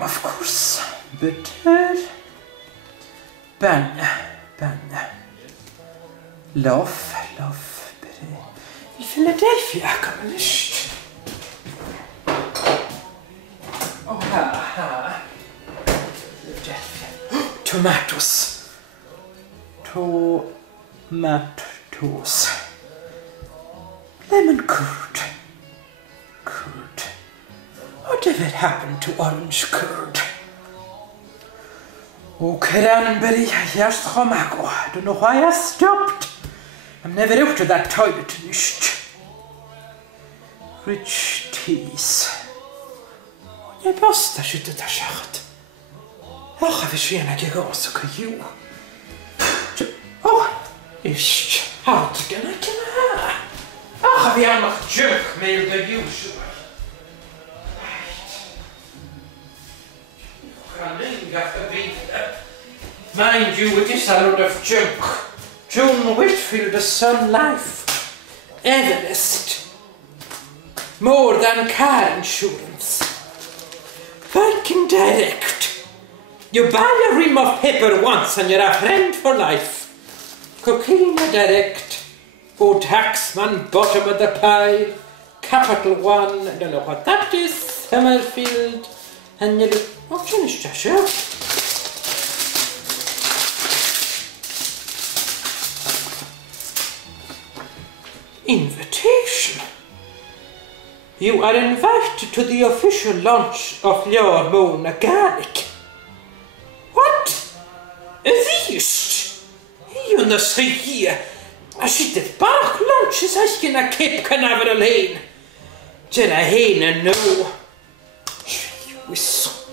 Of course, butter, banna. Love, in Philadelphia, communist. Oh, Philadelphia. Tomatoes. Lemon curd. Whatever happened to orange curd? Oh, cranberry, here's the homago. I don't know why I stopped. I'm never out of that toilet. Rich teas. Jag måste skjuta det skärt. Jag vill se när jag går så kan ju. Ish, how to get like vi har något junk med det usual. Mind you, it is a lot of junk. John Whitfield, the Sun Life, Everest, more than car insurance. Viking Direct. You buy a rim of pepper once and you're a friend for life. Coquina Direct. Old Taxman, bottom of the pie. Capital One, I don't know what that is. Summerfield. And you look, finished that show. Invitation. You are invited to the official launch of Gaidhlig. What? Is you know, say here. I should have back lunches I can a Cape Canaveral lane. Did I no? We saw.